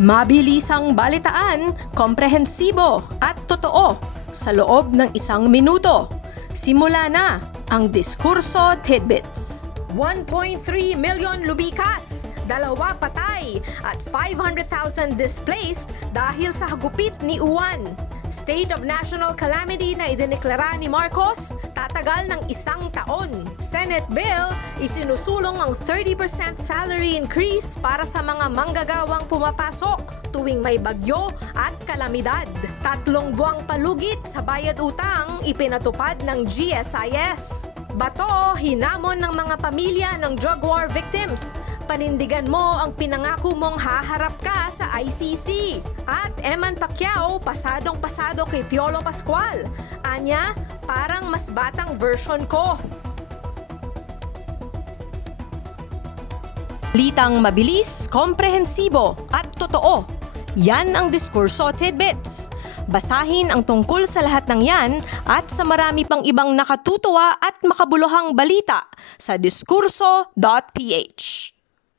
Mabilisang balitaan, komprehensibo at totoo sa loob ng 1 minuto. Simula na ang Diskurso Tidbits. 1.3 million lumikas, 2 patay at 500,000 displaced dahil sa hagupit ni Uwan. State of National Calamity na idineklara ni Marcos, tatagal ng 1 taon. Senate Bill, isinusulong ang 30% salary increase para sa mga manggagawang pumapasok tuwing may bagyo at kalamidad. 3 buwang palugit sa bayad utang ipinatupad ng GSIS. Bato, hinamon ng mga pamilya ng drug war victims. Panindigan mo ang pinangako mong haharap ka sa ICC. At Eman Pacquiao, pasadong-pasado kay Piolo Pascual. Anya, parang mas batang version ko. Balitang mabilis, komprehensibo at totoo. Yan ang Diskurso Tidbits. Basahin ang tungkol sa lahat ng yan at sa marami pang ibang nakatutuwa at makabuluhang balita sa diskurso.ph.